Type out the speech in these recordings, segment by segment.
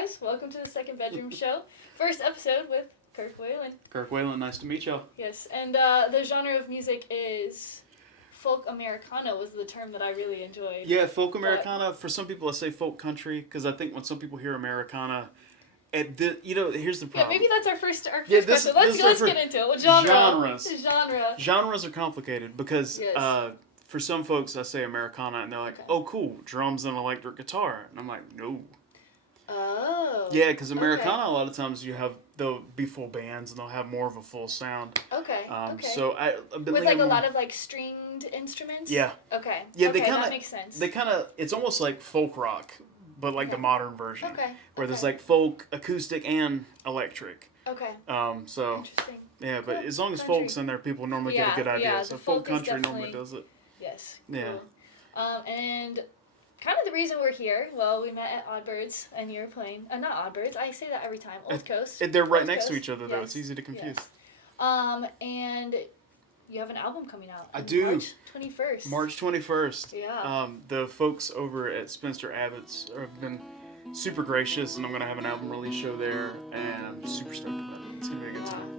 guys. Welcome to the Second Bedroom Show. First episode with Kirk Whalen. Kirk Whalen, nice to meet y'all. Yes, and the genre of music is folk Americana was the term that I really enjoyed. Yeah, folk Americana. For some people, I say folk country because I think when some people hear Americana, here's the problem. Yeah, maybe that's our first question. Let's get into it. What Genres are complicated because for some folks, I say Americana and they're like, oh, cool, drums and electric guitar. And I'm like, no. Oh. Yeah, because Americana, a lot of times they'll be full bands and they'll have more of a full sound. Okay. So I've been with like a lot of like stringed instruments. Yeah. Okay. Yeah, that makes sense. It's almost like folk rock, but like the modern version. Okay. Where there's like folk, acoustic, and electric. Okay. So. Interesting. Yeah, but as long as country. folk's in there, people normally get a good idea. Yeah, so folk country definitely... normally does it. Yes. Yeah. Cool. And kind of the reason we're here, well, we met at Oddbirds, and you were playing, not Oddbirds, I say that every time, Old Coast. They're right Old next Coast. to each other, though. Yes. It's easy to confuse. Yes. And you have an album coming out. I do. March 21st. March 21st. Yeah. The folks over at Spencer Abbott's have been super gracious, and I'm going to have an album release show there, and I'm super stoked about it. It's going to be a good time.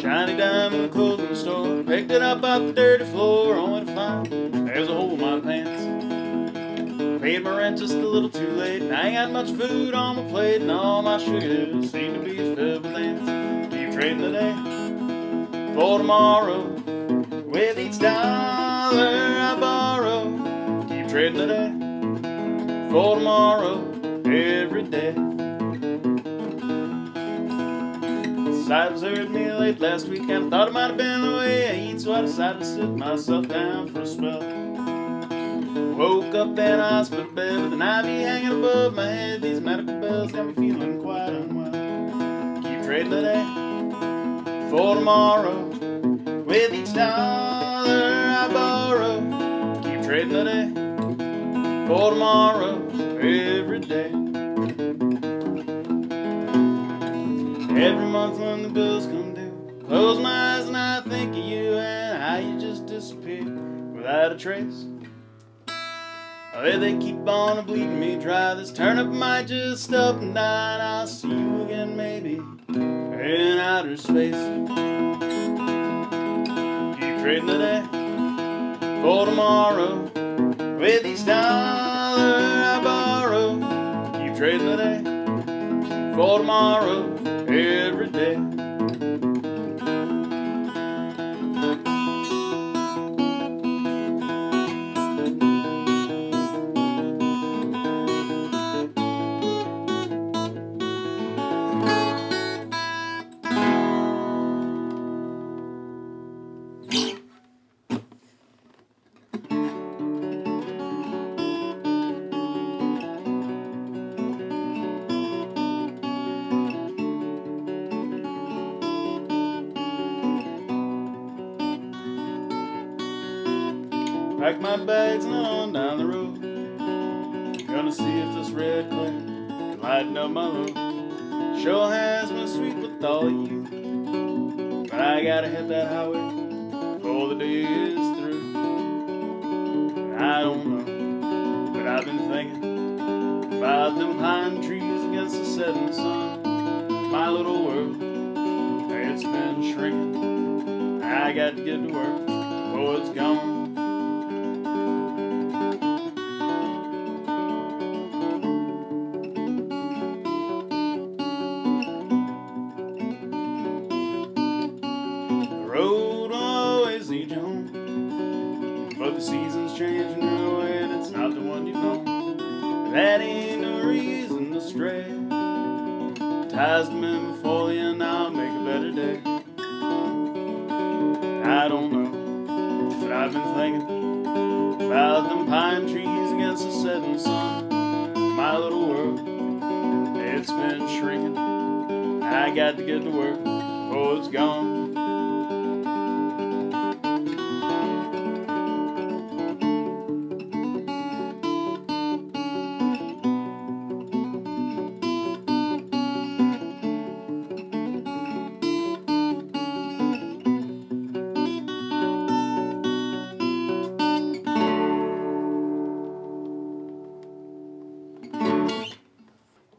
Shiny diamond clothing store, picked it up off the dirty floor, only to find there's a hole in my pants. Paid my rent just a little too late, and I ain't got much food on my plate, and all my sugars seem to be filled with ants. Keep trading the day for tomorrow, with each dollar I borrow. Keep trading the day for tomorrow, every day. Sight was hurting me late last week, and I thought it might have been the way I eat, so I decided to sit myself down for a spell. Woke up in a hospital bed with an IV hanging above my head. These medical bills got me feeling quite unwell. Keep trading the day for tomorrow, with each dollar I borrow. Keep trading the day for tomorrow, every day. Every month when the bills come due, close my eyes and I think of you and how you just disappear without a trace. Oh, they keep on bleeding me dry. This turnip might just stop and die, and I'll see you again maybe in outer space. Keep trading the day for tomorrow, with each dollar I borrow. Keep trading the day for tomorrow, every day. Pack my bags and on down the road. Gonna see if this red clay can lighten up my load. Sure has been sweet with all of you, but I gotta hit that highway before the day is through. And I don't know, but I've been thinking about them pine trees against the setting sun. My little world, it's been shrinking. I got to get to work before it's gone. The seasons change and you're away, and it's not the one you know. That ain't no reason to stray. Ties them in before the end, I'll make a better day. I don't know, but I've been thinking about them pine trees against the setting sun. My little world, it's been shrinking. I got to get to work before it's gone.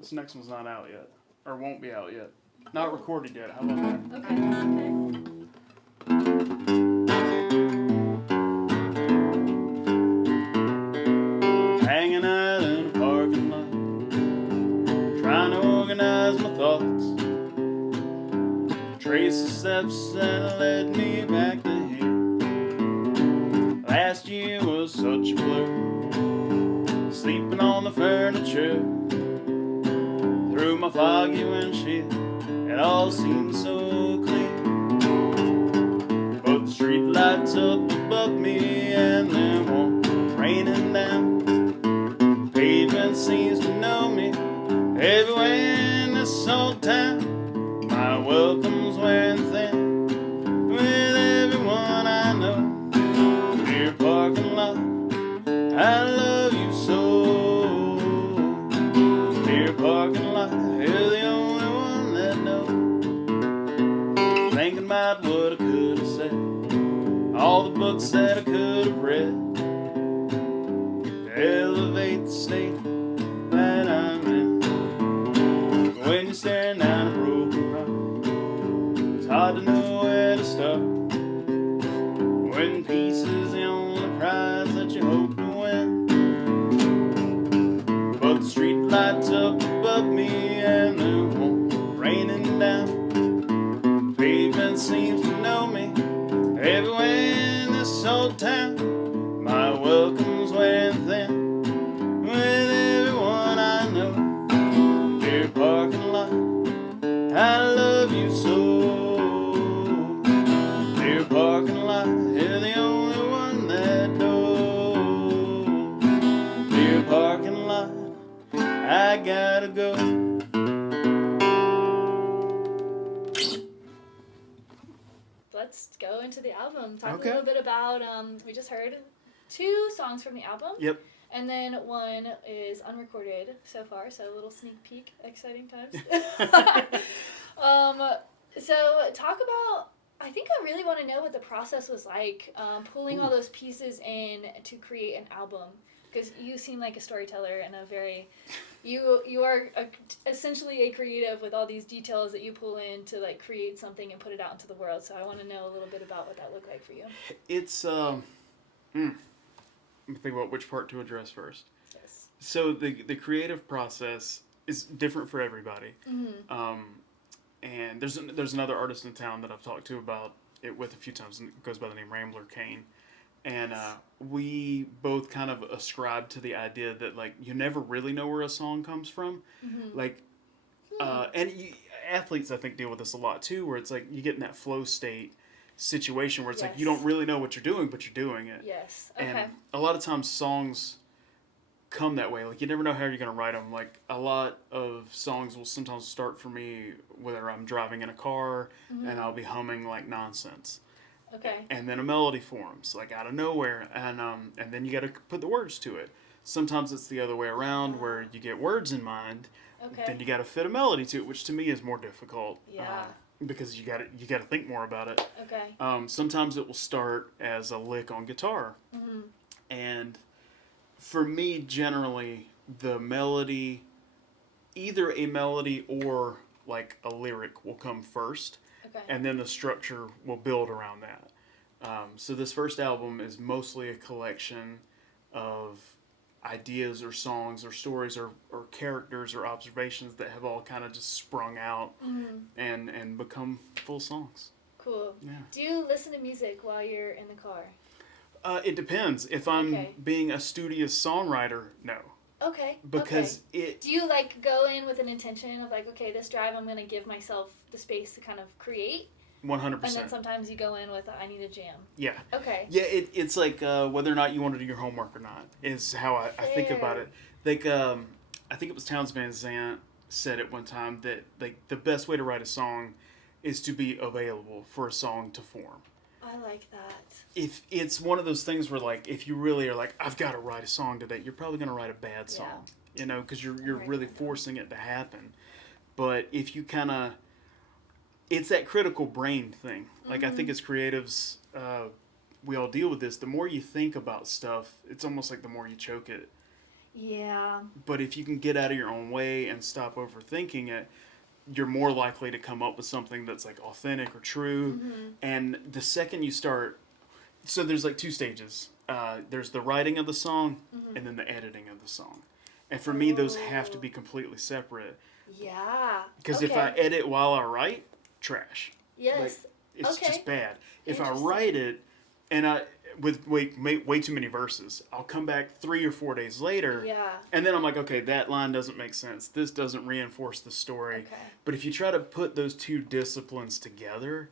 This next one's not out yet. Or won't be out yet. Not recorded yet. How about that? Okay. Okay. Hanging out in a parking lot, trying to organize my thoughts, trace the steps that led me back to here. Last year was such a blur, sleeping on the furniture, through my foggy windshield, it all seemed so clear. But the street lights up above me and then won't raining down. Pavement seems to know me everywhere in this old town. My welcome's wearing thin with everyone I know. Dear parking lot, I love you so. Dear parking lot, you're the only one that knows. Thinking about what I could have said, all the books that I could have read, to elevate the state that I'm in. When you're staring down a broken heart, it's hard to know where to start. When peace is the only prize that you hope to win. But the street lights up above me and the won't raining down. Pavement seems to know me everywhere in this old town. My welcome's wearing thin with everyone I know. Dear parking lot, I love you so. Dear parking lot, you're the only one that knows. Dear parking lot, I gotta go. Let's go into the album. Talk Okay. a little bit about, we just heard 2 songs from the album. Yep. And then one is unrecorded so far, so a little sneak peek, exciting times. So talk about, I think I really want to know what the process was like, pulling all those pieces in to create an album. Because you seem like a storyteller and a very, you are essentially a creative with all these details that you pull in to like create something and put it out into the world. So I want to know a little bit about what that looked like for you. It's, let me think about which part to address first. Yes. So the creative process is different for everybody. Mm-hmm. And there's another artist in town that I've talked to about it with a few times, and it goes by the name Rambler Kane. And we both kind of ascribe to the idea that, like, you never really know where a song comes from. Mm-hmm. Like, athletes, I think, deal with this a lot, too, where it's like you get in that flow state situation where it's like you don't really know what you're doing, but you're doing it. Yes. Okay. And a lot of times songs come that way. Like, you never know how you're going to write them. Like, a lot of songs will sometimes start for me whether I'm driving in a car and I'll be humming, like, nonsense. Okay. And then a melody forms, like, out of nowhere. And then you got to put the words to it. Sometimes it's the other way around where you get words in mind. Okay. Then you got to fit a melody to it, which to me is more difficult. Yeah. Because you got to think more about it. Okay. Sometimes it will start as a lick on guitar. Mm-hmm. And for me, generally, the melody, either a melody or like a lyric will come first. Okay. And then the structure will build around that. So this first album is mostly a collection of ideas or songs or stories or characters or observations that have all kind of just sprung out and become full songs. Cool. Yeah. Do you listen to music while you're in the car? It depends. If I'm being a studious songwriter, no. Okay. Because Do you like go in with an intention of like, okay, this drive I'm going to give myself the space to kind of create? 100%. And then sometimes you go in with I need a jam. Yeah. Okay. Yeah, it's like whether or not you want to do your homework or not is how I think about it. Like, I think it was Townes Van Zandt said at one time that like the best way to write a song is to be available for a song to form. I like that. If it's one of those things where like if you really are like I've got to write a song today, you're probably going to write a bad song, you know, because you're really forcing it to happen. But if you kind of, it's that critical brain thing. Like I think as creatives, we all deal with this. The more you think about stuff, it's almost like the more you choke it. Yeah. But if you can get out of your own way and stop overthinking it, you're more likely to come up with something that's like authentic or true. Mm-hmm. And the second you start, so there's like two stages. There's the writing of the song, Mm-hmm. and then the editing of the song. And for me, those Oh. have to be completely separate. Yeah. Because if I edit while I write, trash. Yes. It's Okay. just bad. If I Interesting. write it and I with way too many verses, I'll come back 3 or 4 days later, Yeah. and then I'm like, okay, that line doesn't make sense. This doesn't reinforce the story. Okay. But if you try to put those two disciplines together,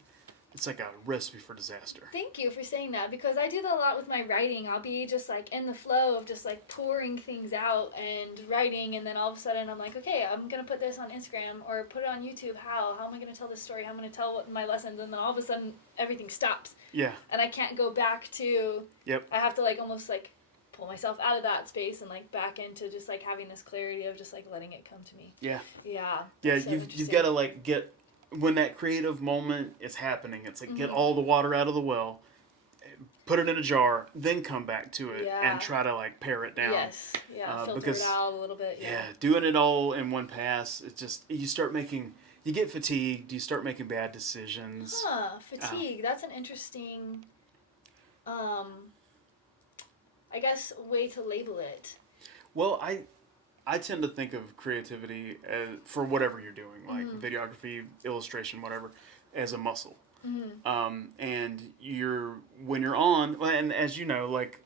it's like a recipe for disaster. Thank you for saying that, because I do that a lot with my writing. I'll be just like in the flow of just like pouring things out and writing, and then all of a sudden I'm like, okay, I'm gonna put this on Instagram or put it on YouTube. How am I gonna tell this story? How am I gonna tell what my lessons? And then all of a sudden everything stops, Yeah. and I can't go back to. Yep. I have to like almost like pull myself out of that space and like back into just like having this clarity of just like letting it come to me. Yeah. Yeah. Yeah. That's so You've interesting. got to like get when that creative moment is happening. It's like get Mhm. all the water out of the well, put it in a jar, then come back to it Yeah. and try to like pare it down. Yes. Yeah. Filter because- it out a little bit. Yeah, doing it all in one pass, it's just you get fatigued, you start making bad decisions. Huh, fatigue. That's an interesting, I guess, way to label it. Well, I tend to think of creativity as, for whatever you're doing, like videography, illustration, whatever, as a muscle. Mm-hmm. And when you're on, and as you know, like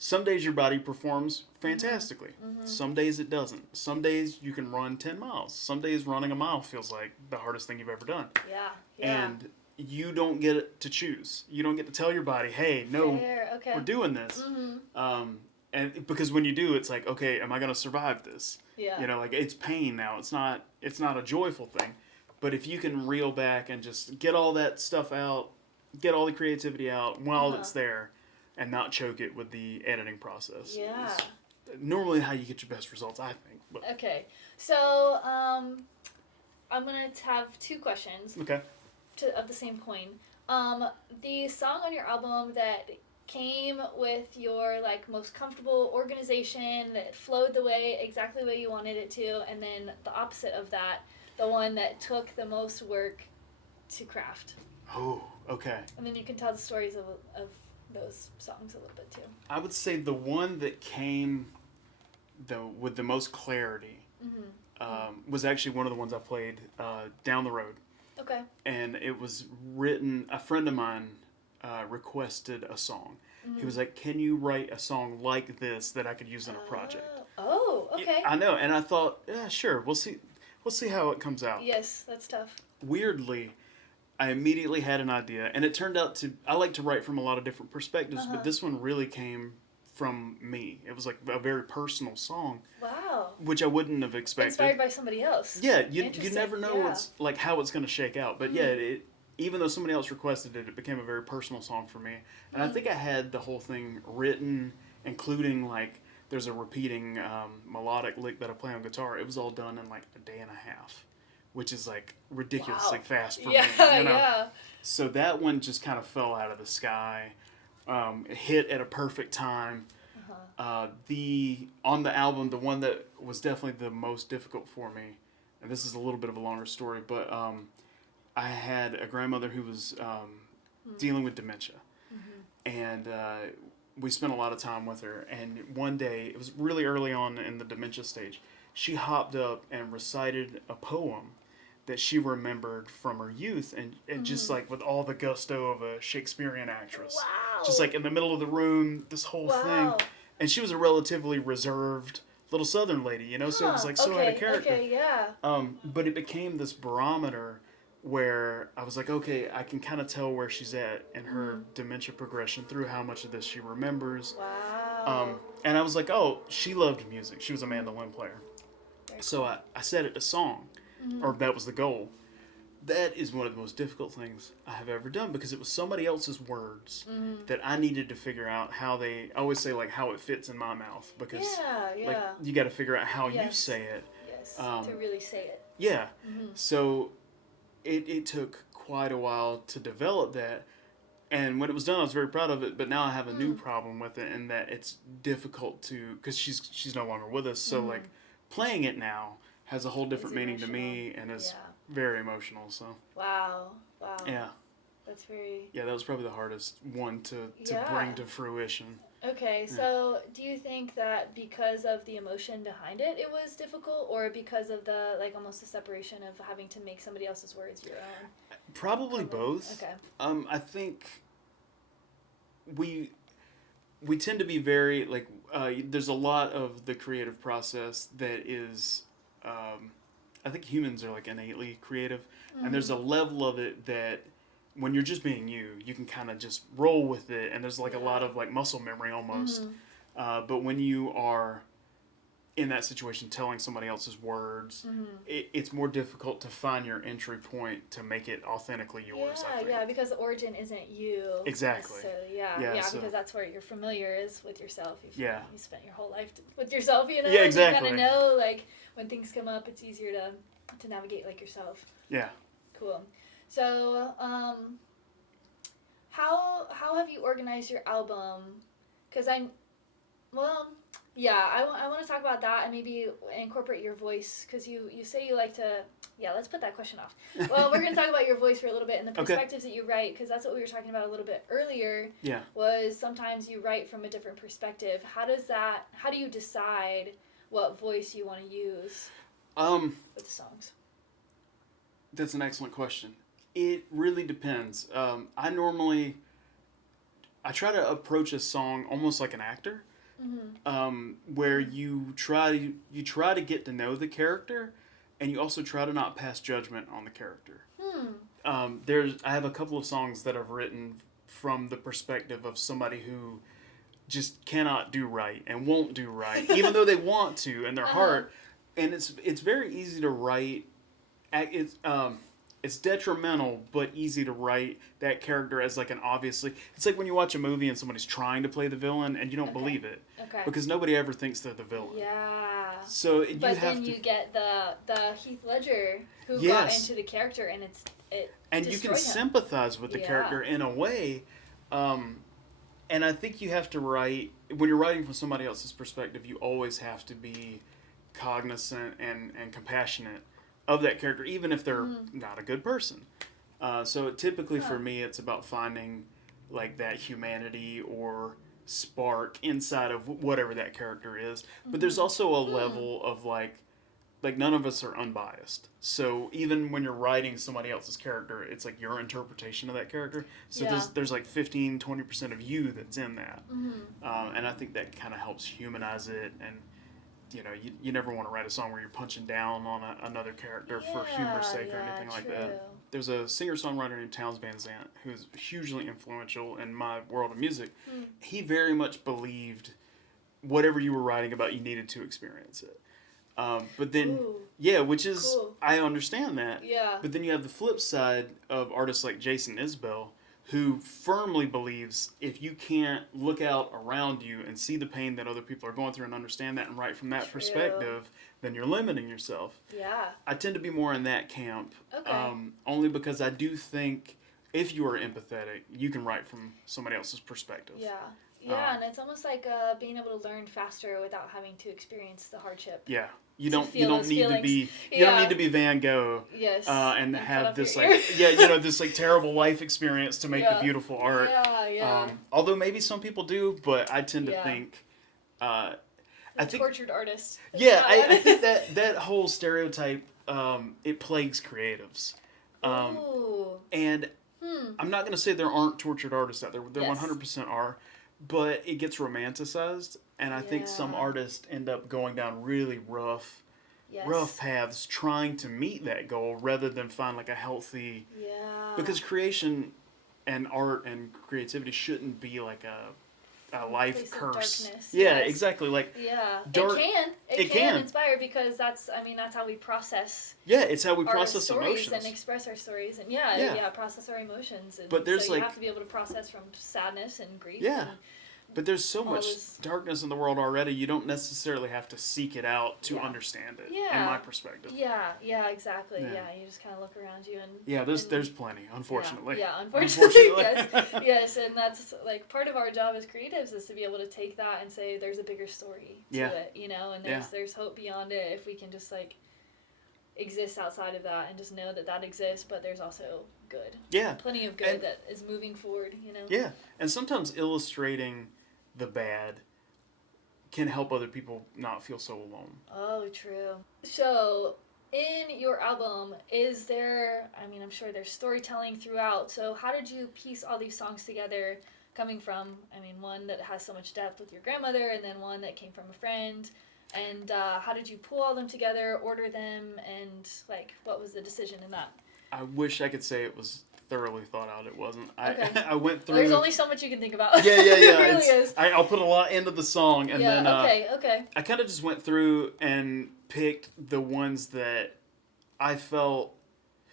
some days your body performs fantastically. Mm-hmm. Some days it doesn't. Some days you can run 10 miles. Some days running a mile feels like the hardest thing you've ever done. Yeah, yeah. And you don't get to choose. You don't get to tell your body, hey, no, Fair, okay. we're doing this. Mm-hmm. And because when you do, it's like, okay, am I going to survive this? Yeah. You know, like it's pain now. It's not a joyful thing. But if you can reel back and just get all that stuff out, get all the creativity out while it's there, and not choke it with the editing process. Yeah. is normally how you get your best results, I think. But, Okay. So, I'm going to have two questions okay. of the same coin. The song on your album that came with your like most comfortable organization, that flowed exactly the way you wanted it to, and then the opposite of that, the one that took the most work to craft. Oh, okay. And then you can tell the stories of those songs a little bit too. I would say the one that came with the most clarity was actually one of the ones I played down the road. Okay. And it was written, a friend of mine requested a song. He was like, can you write a song like this that I could use in a project? Oh, okay. I know, and I thought, yeah, sure, we'll see how it comes out. Yes, that's tough. Weirdly, I immediately had an idea, and it turned out I like to write from a lot of different perspectives, but this one really came from me. It was like a very personal song, Wow. which I wouldn't have expected. Inspired by somebody else. Yeah, you Interesting. never know what's like how it's going to shake out. But yeah, even though somebody else requested it, it became a very personal song for me. And I think I had the whole thing written, including like there's a repeating melodic lick that I play on guitar. It was all done in like a day and a half, which is like ridiculously fast for me. You know? Yeah. So that one just kind of fell out of the sky. It hit at a perfect time. On the album, the one that was definitely the most difficult for me, and this is a little bit of a longer story, but I had a grandmother who was dealing with dementia, and we spent a lot of time with her. And one day, it was really early on in the dementia stage, she hopped up and recited a poem that she remembered from her youth, and just like with all the gusto of a Shakespearean actress. Wow. Just like in the middle of the room, this whole thing. And she was a relatively reserved little Southern lady, you know, so it was like so out of character. Okay, yeah. But it became this barometer where I was like, okay, I can kind of tell where she's at in her dementia progression through how much of this she remembers. Wow. And I was like, oh, she loved music. She was a mandolin player. So I set it to song, or that was the goal. That is one of the most difficult things I have ever done because it was somebody else's words that I needed to figure out I always say like how it fits in my mouth because like you got to figure out how you say it. Yes, to really say it. Yeah. So it took quite a while to develop that. And when it was done, I was very proud of it. But now I have a new problem with it, in that it's difficult to, because she's no longer with us. So like playing it now has a whole different meaning to me, and is very emotional. So wow. Yeah. That's very... Yeah, that was probably the hardest one to bring to fruition. Okay, so do you think that because of the emotion behind it, it was difficult, or because of the, like, almost the separation of having to make somebody else's words your own? Probably both. Okay. I think we tend to be very, like, there's a lot of the creative process that is, I think humans are, like, innately creative, and there's a level of it that when you're just being you can kind of just roll with it, and there's like a lot of like muscle memory almost. But when you are in that situation telling somebody else's words, it's more difficult to find your entry point to make it authentically yours. I think. Yeah, because the origin isn't you. Exactly. So, because that's where your familiar is with yourself. You spent your whole life with yourself, you know? Yeah, exactly. You kind of know, like, when things come up, it's easier to navigate like yourself. Yeah. Cool. So, how have you organized your album? Because I want to talk about that and maybe incorporate your voice, because you say you like to, let's put that question off. Well, we're going to talk about your voice for a little bit and the perspectives that you write, because that's what we were talking about a little bit earlier. Yeah. Was sometimes you write from a different perspective. How do you decide what voice you want to use with the songs? That's an excellent question. It really depends. I try to approach a song almost like an actor, where you try to get to know the character, and you also try to not pass judgment on the character. I have a couple of songs that I've written from the perspective of somebody who just cannot do right and won't do right, even though they want to in their heart. And it's very easy to write. It's detrimental, but easy to write that character as like an obviously... It's like when you watch a movie and somebody's trying to play the villain and you don't believe it. Okay. Because nobody ever thinks they're the villain. Yeah. So you get the Heath Ledger who got into the character, and and you can sympathize with the character in a way. And I think you have to write... When you're writing from somebody else's perspective, you always have to be cognizant and compassionate of that character, even if they're not a good person. So typically for me, it's about finding like that humanity or spark inside of whatever that character is. But there's also a level of like none of us are unbiased. So even when you're writing somebody else's character, it's like your interpretation of that character. So there's like 15-20% of you that's in that. And I think that kind of helps humanize it. And you know, you never want to write a song where you're punching down on another character for humor's sake or anything like that. There's a singer-songwriter named Townes Van Zandt who's hugely influential in my world of music. He very much believed whatever you were writing about, you needed to experience it. But then, which is, cool. I understand that. Yeah. But then you have the flip side of artists like Jason Isbell, who firmly believes if you can't look out around you and see the pain that other people are going through and understand that and write from that perspective, then you're limiting yourself. Yeah. I tend to be more in that camp, only because I do think if you are empathetic, you can write from somebody else's perspective. Yeah. Yeah, and it's almost like being able to learn faster without having to experience the hardship. Yeah. You don't need to be Van Gogh. Yes. And have this this like terrible life experience to make the beautiful art. Yeah, yeah. Although maybe some people do, but I tend to think I think tortured artist. Yeah, I think that whole stereotype it plagues creatives. And I'm not going to say there aren't tortured artists out there. There 100% are. But it gets romanticized, and I think some artists end up going down really rough paths trying to meet that goal rather than find like a healthy... Yeah. Because creation and art and creativity shouldn't be like a life curse. Yeah, exactly. Like dark, it can inspire, because that's how we process. Yeah, it's how we process emotions and express our stories, and process our emotions. And but there's so you have to be able to process from sadness and grief. Yeah. But there's so all much this- darkness in the world already. You don't necessarily have to seek it out to Yeah. understand it. Yeah. In my perspective. Yeah, exactly. Yeah. Yeah, you just kind of look around you and Yeah, there's and, plenty, unfortunately. Yeah, unfortunately, yes, and that's like part of our job as creatives is to be able to take that and say there's a bigger story to it, you know, and there's hope beyond it if we can just like exist outside of that and just know that that exists, but there's also good. Yeah. Plenty of good that is moving forward, you know. Yeah, and sometimes illustrating the bad can help other people not feel so alone. Oh, true. So, in your album, is there, I mean, I'm sure there's storytelling throughout, so how did you piece all these songs together, coming from, I mean, one that has so much depth with your grandmother, and then one that came from a friend, and how did you pull all them together, order them, and, like, what was the decision in that? I wish I could say it was thoroughly thought out. It wasn't. Okay. I went through. Well, there's only so much you can think about. Yeah. It really is. I'll put a lot into the song, and then okay. I kind of just went through and picked the ones that I felt.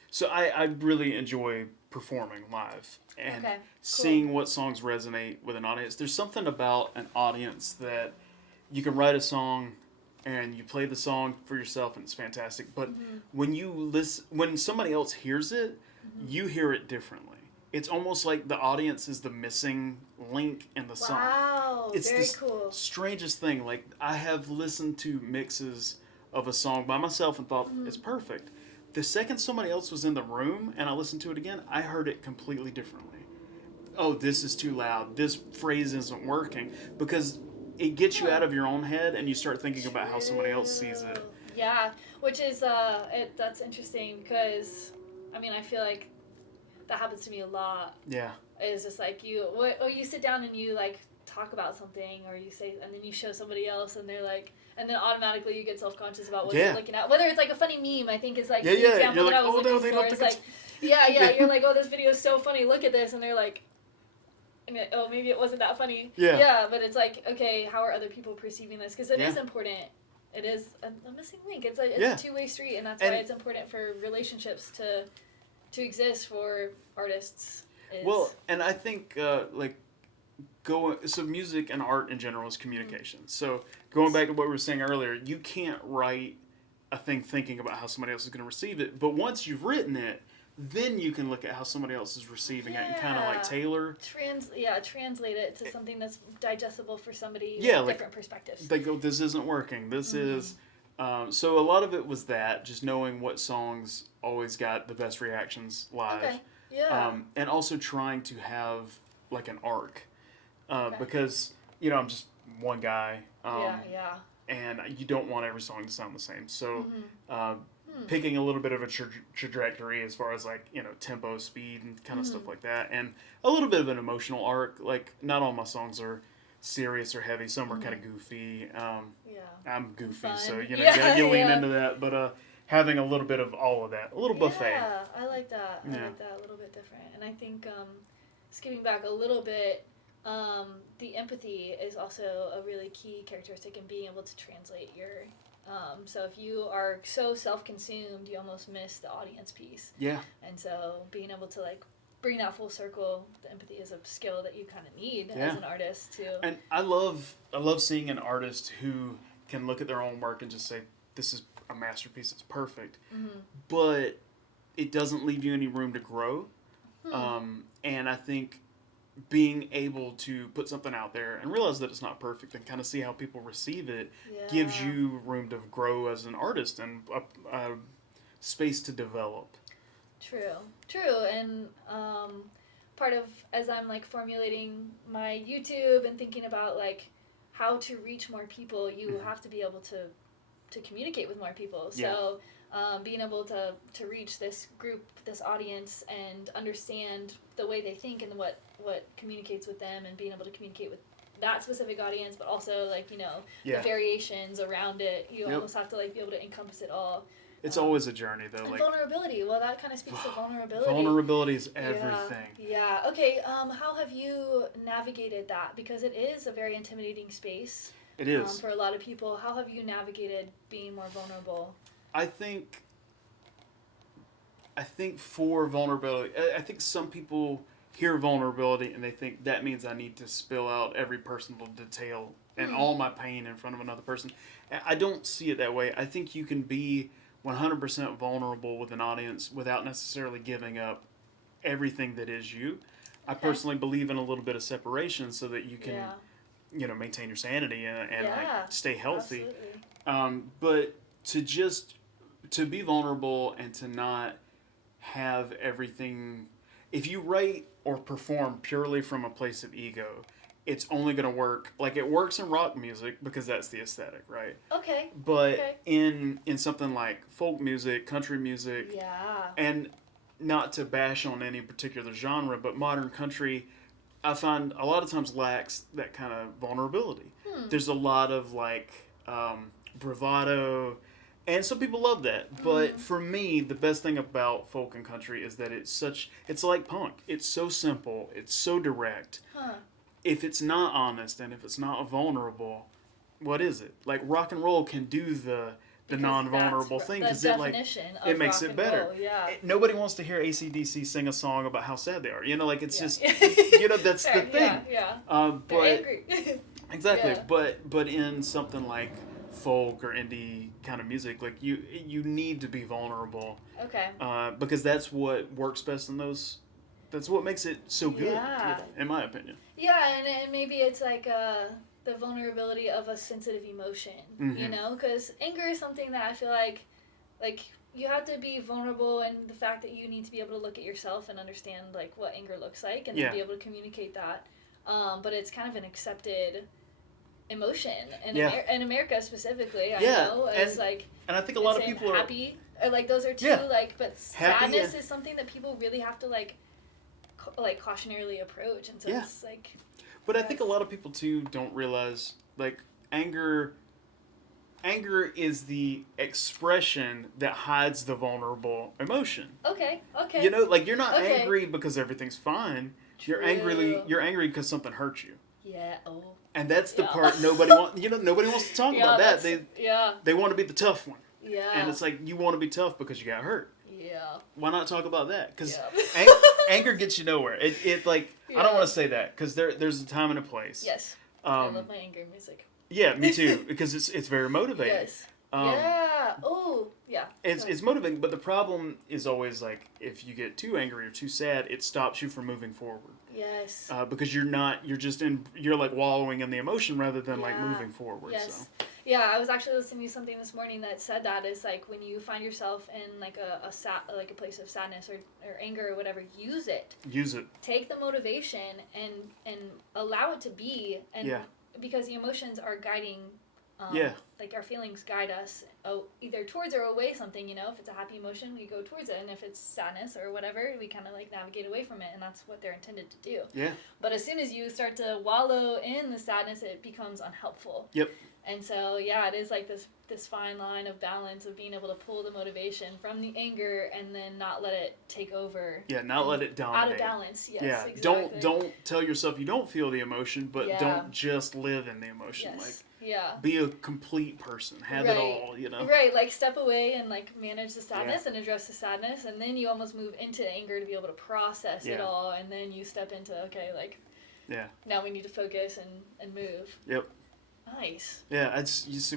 So I really enjoy performing live and seeing what songs resonate with an audience. There's something about an audience that you can write a song and you play the song for yourself and it's fantastic. But when you when somebody else hears it, you hear it differently. It's almost like the audience is the missing link in the song. Wow, It's very this cool. strangest thing. Like, I have listened to mixes of a song by myself and thought it's perfect. The second somebody else was in the room and I listened to it again, I heard it completely differently. Oh, this is too loud. This phrase isn't working. Because it gets you out of your own head and you start thinking about how somebody else sees it. Yeah, which is, that's interesting because, I mean, I feel like that happens to me a lot. Yeah. It's just like you sit down and you like talk about something or you say, and then you show somebody else and they're like, and then automatically you get self-conscious about what you're looking at. Whether it's like a funny meme, I think is like the example you're that like, I was looking for. It's like, you're like, oh, this video is so funny, look at this, and they're like, oh, maybe it wasn't that funny. Yeah, but it's like, okay, how are other people perceiving this? Because it is important. It is a missing link. It's a two-way street, and that's why it's important for relationships to exist for artists. Well, and I think so music and art in general is communication. So going back to what we were saying earlier, you can't write a thing thinking about how somebody else is going to receive it. But once you've written it, then you can look at how somebody else is receiving it and kind of like tailor. Translate it to something that's digestible for somebody with different perspectives. They go, this isn't working. This is... so a lot of it was that, just knowing what songs always got the best reactions live. Okay. Yeah. And also trying to have like an arc. Because, I'm just one guy. And you don't want every song to sound the same. So picking a little bit of a trajectory as far as like, tempo, speed, and kind of stuff like that. And a little bit of an emotional arc. Like, not all my songs are serious or heavy. Some are kind of goofy. I'm goofy, Fun. so, you lean into that. But having a little bit of all of that. A little buffet. Yeah, I like that. I like that a little bit different. And I think, skipping back a little bit, the empathy is also a really key characteristic in being able to translate your... so if you are so self-consumed, you almost miss the audience piece. Yeah. And so being able to like bring that full circle, the empathy is a skill that you kind of need as an artist too. And I love seeing an artist who can look at their own work and just say, this is a masterpiece, it's perfect. But it doesn't leave you any room to grow. And I think being able to put something out there and realize that it's not perfect and kind of see how people receive it gives you room to grow as an artist and a space to develop. True. And part of, as I'm like formulating my YouTube and thinking about like how to reach more people, you have to be able to communicate with more people. So being able to reach this group, this audience, and understand the way they think and what communicates with them, and being able to communicate with that specific audience, but also like the variations around it. You almost have to like be able to encompass it all. It's always a journey though. And like vulnerability. Well, that kind of speaks to vulnerability. Vulnerability is everything. Yeah. Okay. How have you navigated that? Because it is a very intimidating space. It is. For a lot of people. How have you navigated being more vulnerable? I think for vulnerability, I think some people hear vulnerability and they think that means I need to spill out every personal detail and all my pain in front of another person. I don't see it that way. I think you can be 100% vulnerable with an audience without necessarily giving up everything that is you. I personally believe in a little bit of separation so that you can, maintain your sanity and like stay healthy. But to be vulnerable and to not have everything, if you write or perform purely from a place of ego, it's only going to work. Like, it works in rock music because that's the aesthetic, right? Okay. But in something like folk music, country music, and not to bash on any particular genre, but modern country, I find a lot of times lacks that kind of vulnerability. There's a lot of like bravado, and some people love that. But for me, the best thing about folk and country is that it's like punk. It's so simple. It's so direct. If it's not honest and if it's not vulnerable, what is it? Like, rock and roll can do the non-vulnerable thing because it makes it better. Nobody wants to hear AC/DC sing a song about how sad they are. It's just that's the thing. They're angry. Exactly. But in something like folk or indie kind of music, like you need to be vulnerable. Okay. Because that's what works best in those. That's what makes it so good, in my opinion. Yeah, and maybe it's like the vulnerability of a sensitive emotion, because anger is something that I feel like you have to be vulnerable in the fact that you need to be able to look at yourself and understand like what anger looks like and then be able to communicate that. But it's kind of an accepted emotion in America specifically. I know it's and I think a lot of people are happy. Like those are two but sadness is something that people really have to like cautionarily approach, and so it's like. But I think a lot of people too don't realize like anger is the expression that hides the vulnerable emotion. Okay. Like you're not angry because everything's fine. True. You're angry because something hurt you. Yeah. Oh. And that's the part nobody wants. Nobody wants to talk about that. They want to be the tough one. Yeah. And it's like you want to be tough because you got hurt. Yeah. Why not talk about that? Because anger gets you nowhere. It like I don't want to say that because there's a time and a place. Yes. I love my anger music. Yeah, me too. Because it's very motivating. Yes. Oh, yeah. It's motivating, but the problem is always like if you get too angry or too sad, it stops you from moving forward. Yes. Because you're like wallowing in the emotion rather than like moving forward. Yes. So. Yeah, I was actually listening to something this morning that said that is like when you find yourself in like a place of sadness or anger or whatever, use it. Take the motivation and allow it to be, and because the emotions are guiding. Like our feelings guide us either towards or away something, if it's a happy emotion, we go towards it, and if it's sadness or whatever, we kind of like navigate away from it, and that's what they're intended to do. Yeah. But as soon as you start to wallow in the sadness, it becomes unhelpful. Yep. And so, it is like this fine line of balance of being able to pull the motivation from the anger and then not let it take over. Yeah, not let it dominate. Out of balance, yes, yeah. Exactly. Don't tell yourself you don't feel the emotion, but don't just live in the emotion. Yes. Be a complete person. Have it all, Right, like step away and like manage the sadness and address the sadness, and then you almost move into anger to be able to process it all, and then you step into, now we need to focus and move. Yep. Nice. Yeah,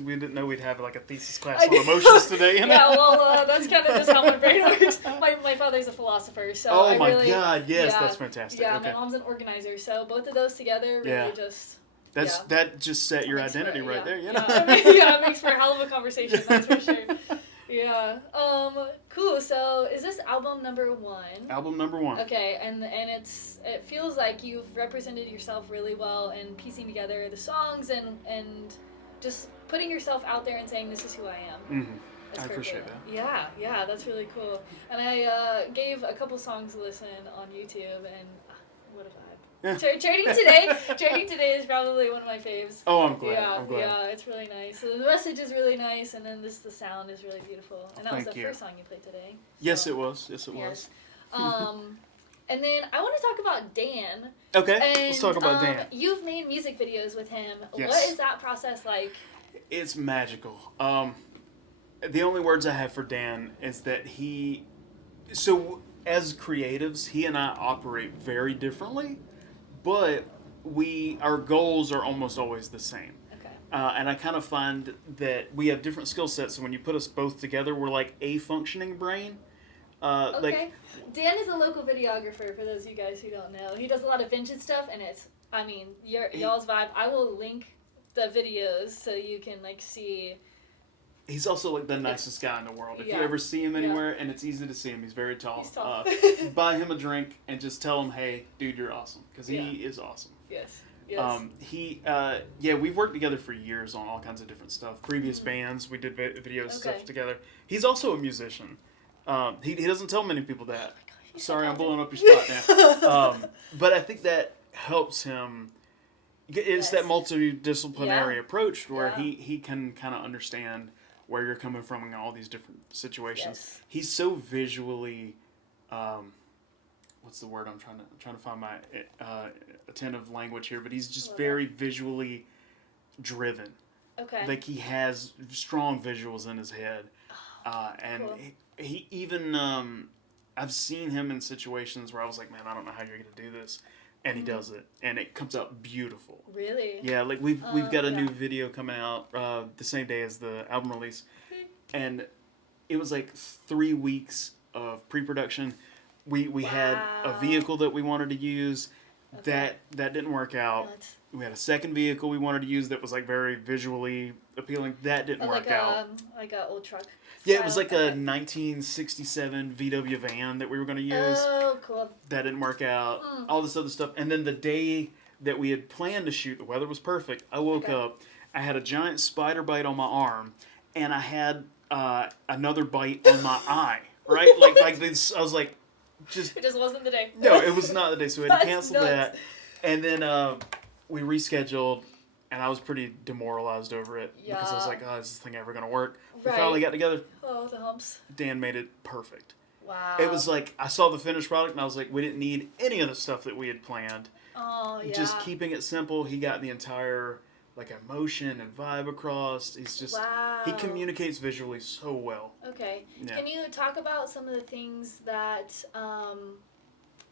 we didn't know we'd have like a thesis class on emotions today. Yeah, well, that's kind of just how my brain works. My father's a philosopher, so God, yes, that's fantastic. Yeah, my mom's an organizer, so both of those together really just... That just set your identity right there, it makes for a hell of a conversation, that's for sure. Yeah. Cool. So, is this album number 1? Album number 1. Okay, and it feels like you've represented yourself really well in piecing together the songs and just putting yourself out there and saying, this is who I am. Mm-hmm. I appreciate that. Yeah, that's really cool. And I gave a couple songs a listen on YouTube, and what a vibe. Yeah. Trading Today is probably one of my faves. Oh, I'm glad. Yeah, it's really nice. So the message is really nice, and then the sound is really beautiful. And that was the first song you played today. So. Yes, it was. And then I want to talk about Dan. Okay, let's talk about Dan. You've made music videos with him. Yes. What is that process like? It's magical. The only words I have for Dan is that So as creatives, he and I operate very differently, but our goals are almost always the same. Okay. And I kind of find that we have different skill sets, so when you put us both together, we're like a functioning brain. Okay. Dan is a local videographer, for those of you guys who don't know. He does a lot of vintage stuff, and it's, I mean, y'all's vibe. I will link the videos so you can, like, see. He's also like the nicest guy in the world. If you Yeah. ever see him anywhere, and it's easy to see him, he's very tall. He's tall. Buy him a drink and just tell him, "Hey, dude, you're awesome," because he is awesome. Yes. Yes. We've worked together for years on all kinds of different stuff. Previous bands, we did video stuff Okay. together. He's also a musician. He doesn't tell many people that. He's Sorry, so I'm blowing up your spot now. But I think that helps him. It's that multidisciplinary approach where he can kind of understand where you're coming from in all these different situations. Yes. He's so visually, what's the word I'm trying to find my attentive language here, but he's just very visually driven. Okay. Like he has strong visuals in his head, and cool. he even I've seen him in situations where I was like, man, I don't know how you're gonna do this. And he does it, and it comes out beautiful. Really? Yeah, like we've got a new video coming out the same day as the album release, and it was like 3 weeks of pre-production. We had a vehicle that we wanted to use, that didn't work out. What? We had a second vehicle we wanted to use that was like very visually appealing. That didn't work out. Like a old truck. Yeah, it was like a 1967 VW van that we were going to use. Oh, cool. That didn't work out. All this other stuff. And then the day that we had planned to shoot, the weather was perfect. I woke up. I had a giant spider bite on my arm. And I had another bite on my eye. Right? like this. I was like, It just wasn't the day. No, it was not the day. So we had to That's cancel nuts. that. And then we rescheduled. And I was pretty demoralized over it. Because I was like, oh, is this thing ever going to work? We finally got together. Oh, the humps. Dan made it perfect. Wow. It was like, I saw the finished product and I was like, we didn't need any of the stuff that we had planned. Oh, yeah. Just keeping it simple. He got the entire, like, emotion and vibe across. He's just, he communicates visually so well. Okay. Yeah. Can you talk about some of the things that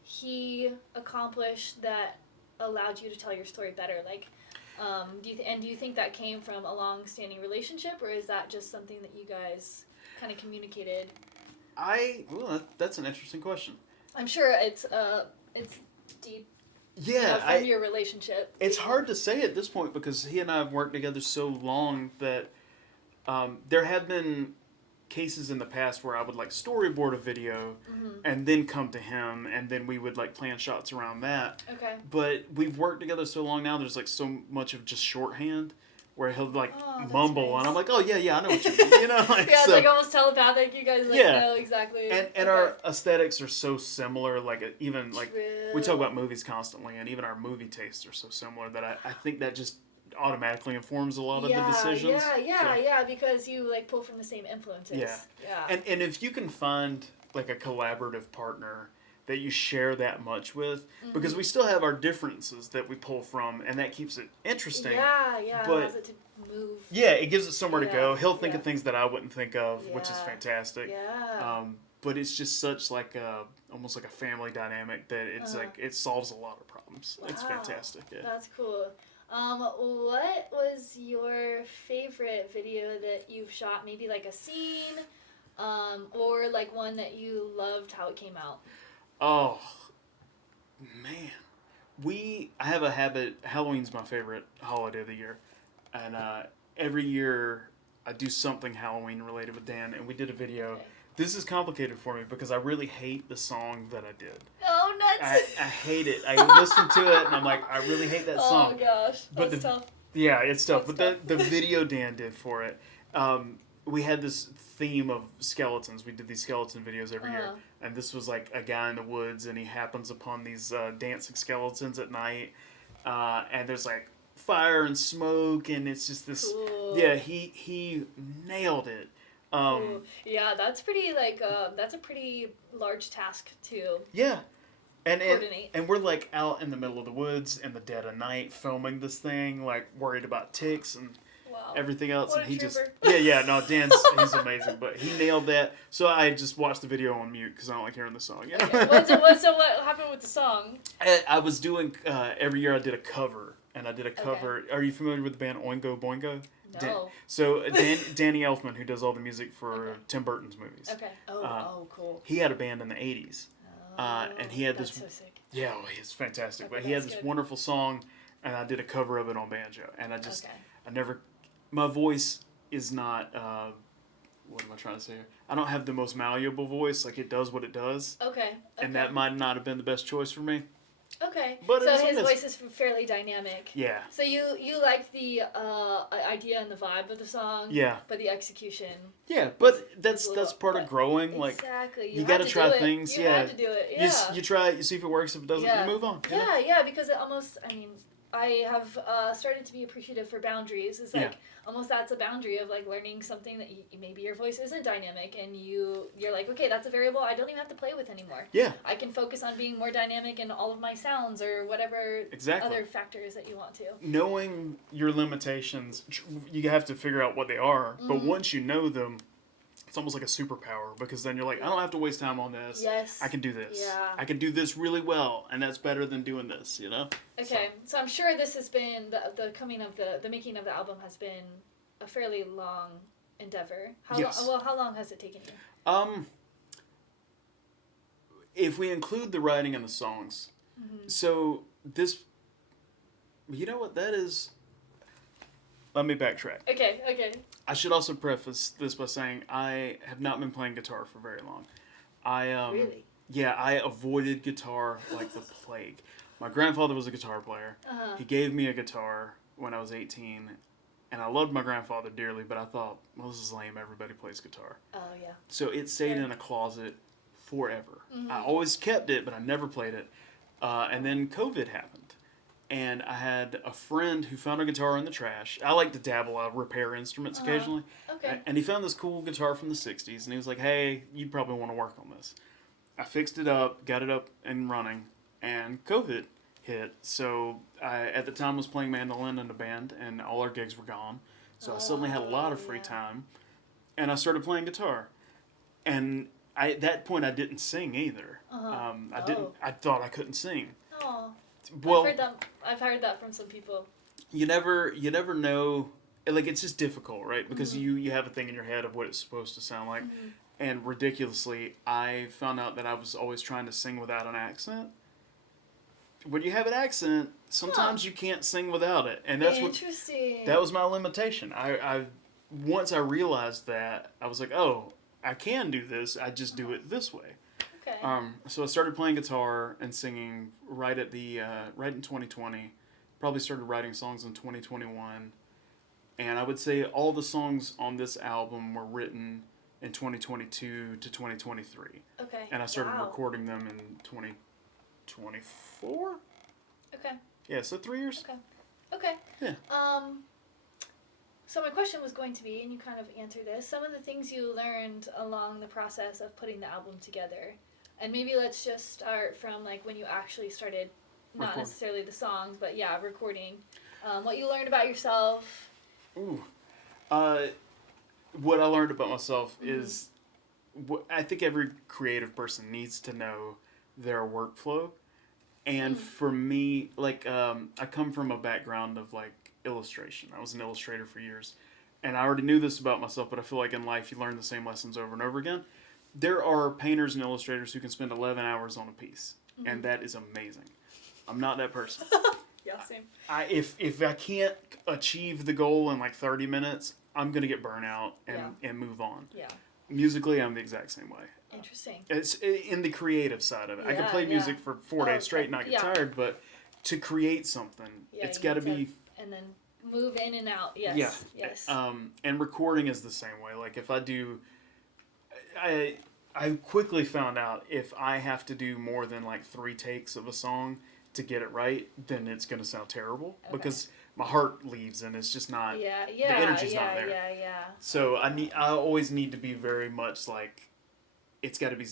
he accomplished that allowed you to tell your story better? Like, do you think that came from a long-standing relationship, or is that just something that you guys kind of communicated? Well, that's an interesting question. I'm sure it's deep. Yeah, From your relationship. It's hard to say at this point because he and I have worked together so long that there have been cases in the past where I would like storyboard a video and then come to him and then we would like plan shots around that. Okay. But we've worked together so long now, there's like so much of just shorthand where he'll like mumble nice. and I'm like, oh yeah, I know what you mean. You know, like, yeah, it's like almost telepathic. You guys like know exactly. And our aesthetics are so similar, like even like True. we talk about movies constantly and even our movie tastes are so similar that I think that just automatically informs a lot of the decisions. Yeah, because you like pull from the same influences. Yeah. And if you can find like a collaborative partner that you share that much with, because we still have our differences that we pull from, and that keeps it interesting. Yeah, but allows it to move. Yeah, it gives it somewhere to go. He'll think yeah. of things that I wouldn't think of, which is fantastic. Yeah. But it's just such like almost like a family dynamic that it's like it solves a lot of problems. Wow. It's fantastic. Yeah. That's cool. What was your favorite video that you've shot? Maybe like a scene, or like one that you loved how it came out. Oh, man. I have a habit, Halloween's my favorite holiday of the year. And every year I do something Halloween related with Dan, and we did a video. Okay. This is complicated for me because I really hate the song that I did. Oh, nuts! I hate it. I listen to it, and I'm like, I really hate that song. Oh, gosh. That's tough. Yeah, it's tough. That's But the video Dan did for it, we had this theme of skeletons. We did these skeleton videos every year. And this was like a guy in the woods, and he happens upon these dancing skeletons at night. And there's like fire and smoke, and it's just this. Cool. Yeah, he nailed it. Cool. Yeah, that's pretty like that's a pretty large task to Yeah. coordinate. And we're like out in the middle of the woods in the dead of night filming this thing, like worried about ticks and Wow. everything else. What And a he just, trooper. no, he's amazing. But he nailed that. So I just watched the video on mute because I don't like hearing the song. You know? Okay. So what happened with the song? I was doing, every year I did a cover. And I did a cover. Are you familiar with the band Oingo Boingo? No. Danny Elfman, who does all the music for Tim Burton's movies. Okay. Cool. He had a band in the 80s. And he had that's this. so sick. Yeah, it's fantastic. Okay, but he had that's this good. wonderful song, and I did a cover of it on banjo. And I just, Okay. I never, my voice is not, what am I trying to say here? I don't have the most malleable voice. Like, it does what it does. Okay. And that might not have been the best choice for me. Okay. But so his voice is fairly dynamic. Yeah. So you liked the idea and the vibe of the song. Yeah. But the execution. Yeah, but that's part of growing. Exactly. Like, you got to try things. You have to do it. Yeah. You try it, you see if it works. If it doesn't, you move on. Yeah, because it almost, I mean, I have started to be appreciative for boundaries. It's like almost that's a boundary of like learning something that maybe your voice isn't dynamic and you're like, okay, that's a variable I don't even have to play with anymore. Yeah. I can focus on being more dynamic in all of my sounds or whatever other factors that you want to. Knowing your limitations, you have to figure out what they are. Mm-hmm. But once you know them, it's almost like a superpower because then you're like, I don't have to waste time on this. Yes. I can do this. Yeah. I can do this really well, and that's better than doing this, you know? Okay, so I'm sure this has been, the making of the album has been a fairly long endeavor. How long has it taken you? If we include the writing and the songs, so this, you know what, that is... Let me backtrack. Okay. I should also preface this by saying I have not been playing guitar for very long. Really? Yeah, I avoided guitar like the plague. My grandfather was a guitar player. He gave me a guitar when I was 18, and I loved my grandfather dearly, but I thought, well, this is lame. Everybody plays guitar. Oh, yeah. So it stayed in a closet forever. Mm-hmm. I always kept it, but I never played it. And then COVID happened. And I had a friend who found a guitar in the trash. I like to dabble. I repair instruments occasionally. Okay. And he found this cool guitar from the 60s. And he was like, hey, you probably want to work on this. I fixed it up, got it up and running. And COVID hit. So I, at the time, was playing mandolin in a band. And all our gigs were gone. So I suddenly had a lot of free time. And I started playing guitar. And at that point, I didn't sing either. I thought I couldn't sing. Oh. Well, I've heard that from some people. You never know. Like, it's just difficult, right? Because you have a thing in your head of what it's supposed to sound like. Mm-hmm. And ridiculously, I found out that I was always trying to sing without an accent. When you have an accent, sometimes you can't sing without it, and that's interesting. That was my limitation. Once I realized that, I was like, oh, I can do this. I just do it this way. Okay. So I started playing guitar and singing right in 2020. Probably started writing songs in 2021. And I would say all the songs on this album were written in 2022 to 2023. Okay. And I started recording them in 2024? Okay. Yeah, so 3 years. Okay. Yeah. So my question was going to be, and you kind of answered this, some of the things you learned along the process of putting the album together. And maybe let's just start from like when you actually started, not necessarily the songs, but recording. What you learned about yourself. Ooh. What I learned about myself is, I think every creative person needs to know their workflow. And for me, like, I come from a background of like illustration. I was an illustrator for years. And I already knew this about myself, but I feel like in life you learn the same lessons over and over again. There are painters and illustrators who can spend 11 hours on a piece, and that is amazing. I'm not that person. Yeah, same. If I can't achieve the goal in like 30 minutes, I'm going to get burnt out and move on. Yeah. Musically, I'm the exact same way. Interesting. It's in the creative side of it. I can play music for 4 days straight and not get tired, but to create something, it's got to be... And then move in and out. Yes. Yeah. Yes. And recording is the same way. Like if I do... I quickly found out if I have to do more than like 3 takes of a song to get it right, then it's going to sound terrible because my heart leaves and it's just not, the energy's not there. So I always need to be very much like, it's got to be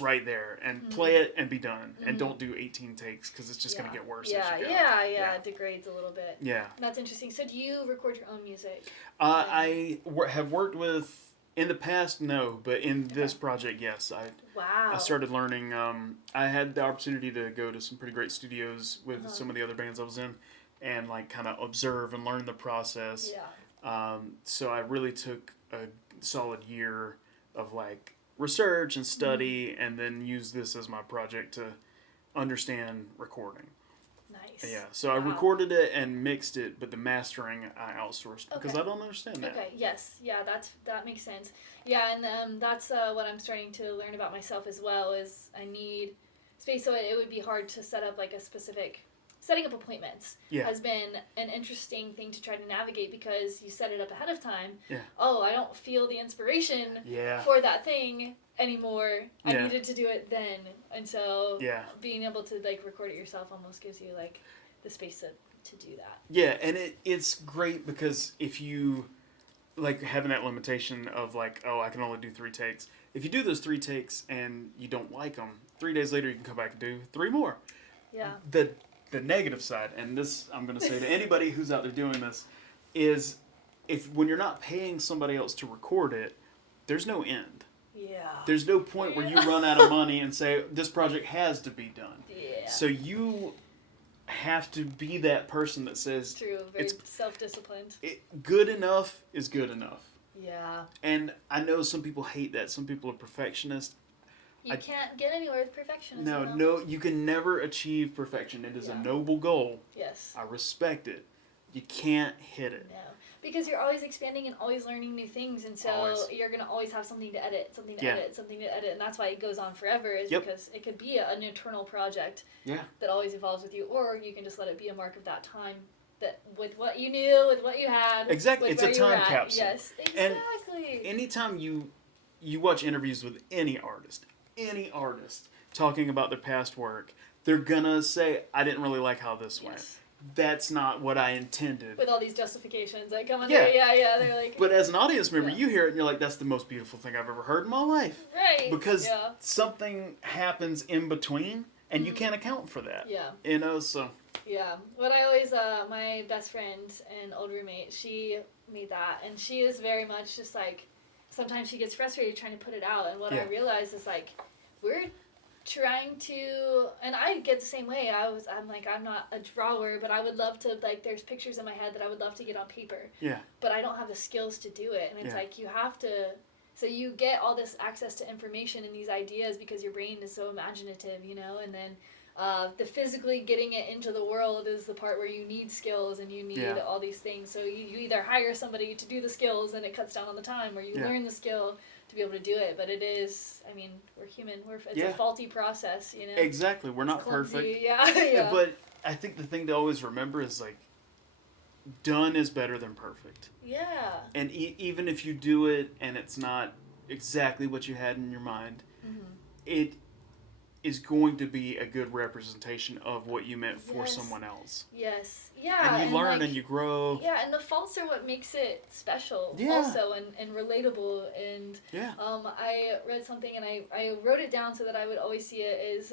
right there and play it and be done. And don't do 18 takes because it's just going to get worse as you go. It degrades a little bit. Yeah. That's interesting. So do you record your own music? I have worked with, in the past, no, but in this project, yes. I started learning. I had the opportunity to go to some pretty great studios with some of the other bands I was in and like kind of observe and learn the process. Yeah. So I really took a solid year of like research and study and then use this as my project to understand recording. Nice. Yeah, so I recorded it and mixed it, but the mastering I outsourced because I don't understand that. Okay, yes. Yeah, that makes sense. Yeah, and that's what I'm starting to learn about myself as well is I need space, so it would be hard to set up like a specific... Setting up appointments has been an interesting thing to try to navigate because you set it up ahead of time. Yeah. Oh, I don't feel the inspiration for that thing anymore. I needed to do it then. And so being able to like record it yourself almost gives you like the space to do that. Yeah, and it's great because if you like having that limitation of like, oh, I can only do 3 takes. If you do those 3 takes and you don't like them, 3 days later you can come back and do 3 more. Yeah. The negative side, and this I'm going to say to anybody who's out there doing this, is when you're not paying somebody else to record it, there's no end. Yeah. There's no point where you run out of money and say, this project has to be done. Yeah. So you have to be that person that says... True, very self-disciplined. Good enough is good enough. Yeah. And I know some people hate that. Some people are perfectionists. You can't get anywhere with perfectionism. No, you can never achieve perfection. It is a noble goal. Yes. I respect it. You can't hit it. No. Because you're always expanding and always learning new things, and so you're going to always have something to edit, something to edit, and that's why it goes on forever, is because it could be an eternal project that always evolves with you, or you can just let it be a mark of that time, that with what you knew, with what you had. Exactly. It's a time capsule. Yes, exactly. And anytime you watch interviews with any artist talking about their past work, they're gonna say, I didn't really like how this went. That's not what I intended. With all these justifications that come in there, they're like... But as an audience member, you hear it and you're like, that's the most beautiful thing I've ever heard in my life. Right. Because something happens in between, and you can't account for that. Yeah. You know, so... Yeah. What I always, my best friend and old roommate, she made that, and she is very much just like... Sometimes she gets frustrated trying to put it out, and what I realized is like, we're trying to, and I get the same way. I'm like, I'm not a drawer, but I would love to, like, there's pictures in my head that I would love to get on paper. Yeah. But I don't have the skills to do it, and it's like, you have to, so you get all this access to information and these ideas because your brain is so imaginative, you know, and then the physically getting it into the world is the part where you need skills and you need all these things. So you either hire somebody to do the skills and it cuts down on the time, or you learn the skill to be able to do it. But it is, I mean, we're human. It's a faulty process, you know? Exactly. We're not perfect. Yeah. But I think the thing to always remember is, like, done is better than perfect. Yeah. And even if you do it and it's not exactly what you had in your mind, it is going to be a good representation of what you meant for someone else. Yes. Yeah. And you learn, like, and you grow. Yeah, and the faults are what makes it special also, and relatable. And I read something, and I wrote it down so that I would always see it, is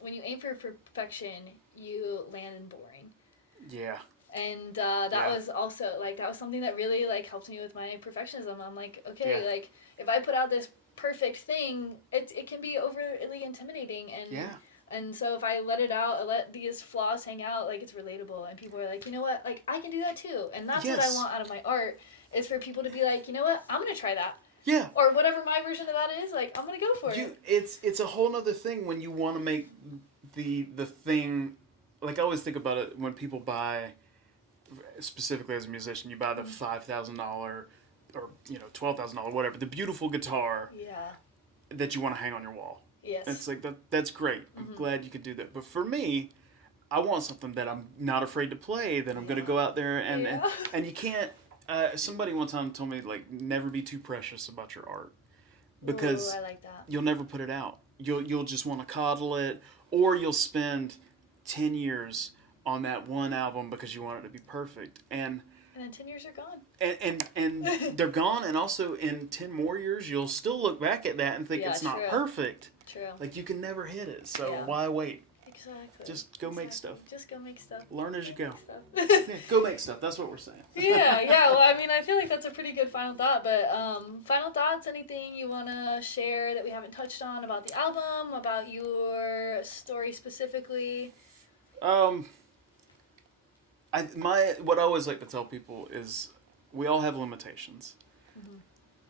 when you aim for perfection, you land in boring. Yeah. And that was also, like, that was something that really, like, helped me with my perfectionism. I'm like, okay, like, if I put out this perfect thing, it can be overly intimidating, and so if I let it out, I let these flaws hang out, like, it's relatable, and people are like, you know what, like, I can do that too, and that's what I want out of my art, is for people to be like, you know what, I'm gonna try that. Yeah. Or whatever my version of that is, like, I'm gonna go for it. It's a whole other thing when you want to make the thing, like, I always think about it when people buy, specifically as a musician, you buy the $5,000 or, you know, $12,000, whatever, the beautiful guitar that you want to hang on your wall. Yes. And it's like, that's great. I'm glad you could do that. But for me, I want something that I'm not afraid to play, that I'm going to go out there and you can't, somebody one time told me, like, never be too precious about your art, because I like that. You'll never put it out. You'll just want to coddle it, or you'll spend 10 years on that one album because you want it to be perfect. And And then 10 years are gone. And they're gone, and also in 10 more years, you'll still look back at that and think it's not perfect. True. Like, you can never hit it, so why wait? Exactly. Just go make stuff. Just go make stuff. Learn as you go. Yeah, go make stuff. That's what we're saying. Yeah. Well, I mean, I feel like that's a pretty good final thought. But final thoughts, anything you want to share that we haven't touched on about the album, about your story specifically? What I always like to tell people is we all have limitations. Mm-hmm.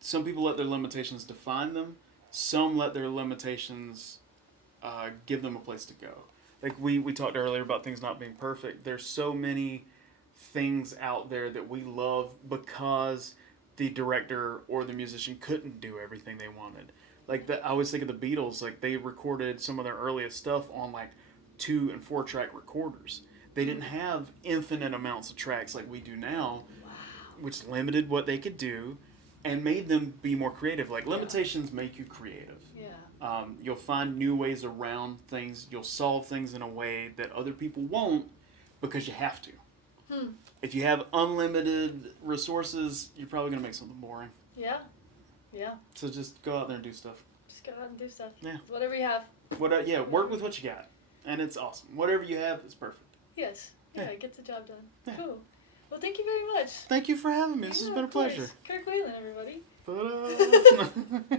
Some people let their limitations define them. Some let their limitations give them a place to go. Like we talked earlier about things not being perfect. There's so many things out there that we love because the director or the musician couldn't do everything they wanted. Like I always think of the Beatles. Like they recorded some of their earliest stuff on like 2- and 4-track recorders. They didn't have infinite amounts of tracks like we do now, which limited what they could do and made them be more creative. Like limitations make you creative. You'll find new ways around things. You'll solve things in a way that other people won't because you have to. If you have unlimited resources, you're probably going to make something boring. Yeah. So just go out there and do stuff. Just go out and do stuff. Yeah. Whatever you have. Work with what you got. And it's awesome. Whatever you have is perfect. Yes. Yeah, it gets the job done. Yeah. Cool. Well, thank you very much. Thank you for having me. This has been a pleasure. Kirk Whalen, everybody. Ta-da.